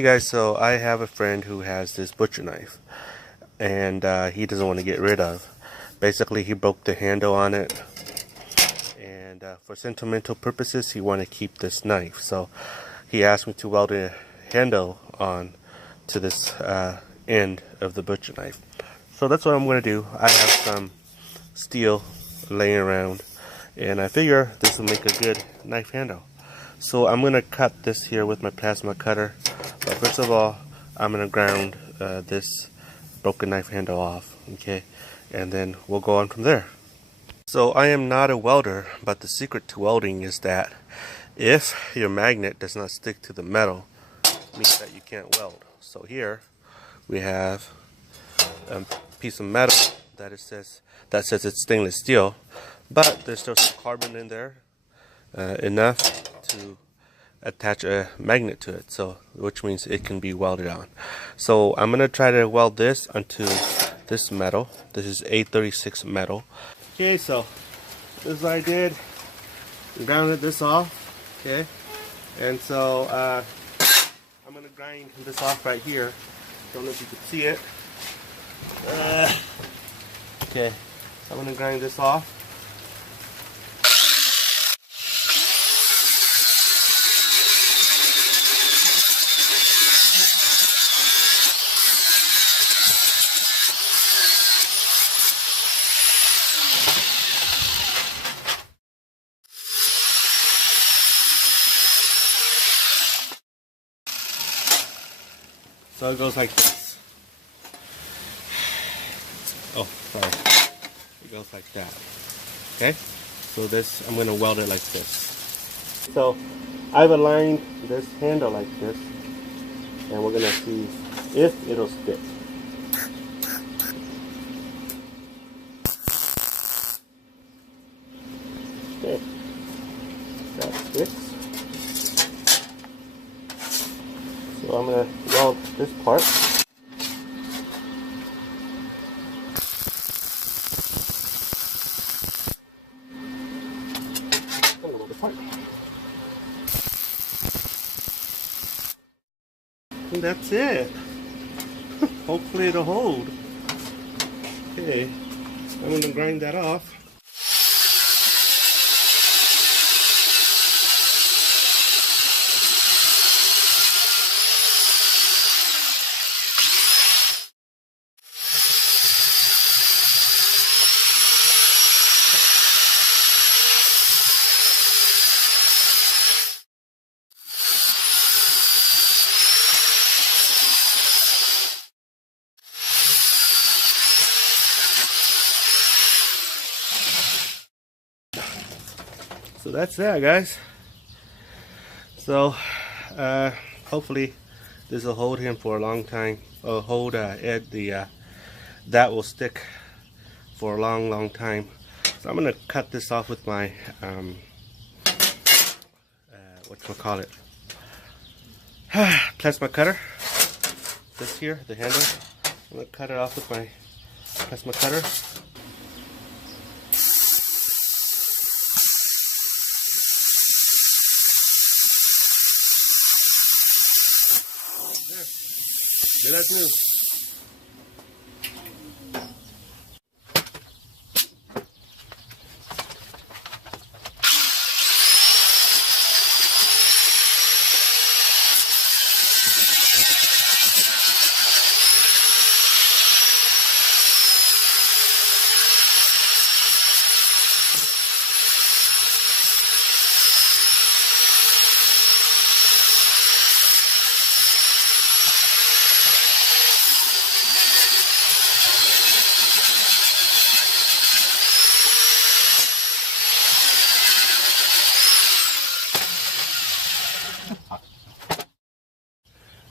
Hey guys, so I have a friend who has this butcher knife and he doesn't want to get rid of. Basically, he broke the handle on it, and for sentimental purposes he wanted to keep this knife. So he asked me to weld a handle on to this end of the butcher knife. So that's what I'm going to do. I have some steel laying around and I figure this will make a good knife handle. So I'm going to cut this here with my plasma cutter. But first of all, I'm going to ground this broken knife handle off, okay? And then we'll go on from there. So I am not a welder, but the secret to welding is that if your magnet does not stick to the metal, it means that you can't weld. So here we have a piece of metal that says it's stainless steel, but there's still some carbon in there, enough to attach a magnet to it, so which means it can be welded on. So I'm gonna try to weld this onto this metal. This is A36 metal. Okay, so this is what I did. Grounded this off. Okay, and so I'm gonna grind this off right here. Don't know if you can see it. Okay, so I'm gonna grind this off. So it goes like this. Oh, sorry. It goes like that. Okay? So this, I'm going to weld it like this. So I've aligned this handle like this, and we're going to see if it'll stick. Okay. That sticks. So I'm going to weld this part. I'm going to weld this part. And that's it. Hopefully it'll hold. Okay. I'm going to grind that off. So that's that, guys. So hopefully this will hold him for a long time. Hold that will stick for a long time. So I'm gonna cut this off with my whatchamacallit, plasma cutter. This here, the handle. I'm gonna cut it off with my plasma cutter. There, that's new.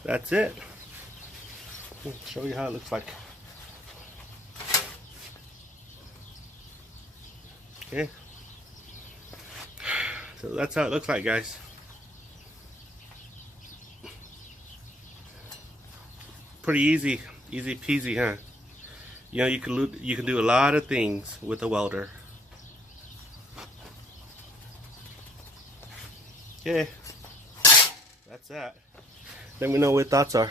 That's it. I'll show you how it looks like. Okay. So that's how it looks like, guys. Pretty easy peasy, huh? You know, you can do a lot of things with a welder. Okay. That's that. Let me know what your thoughts are.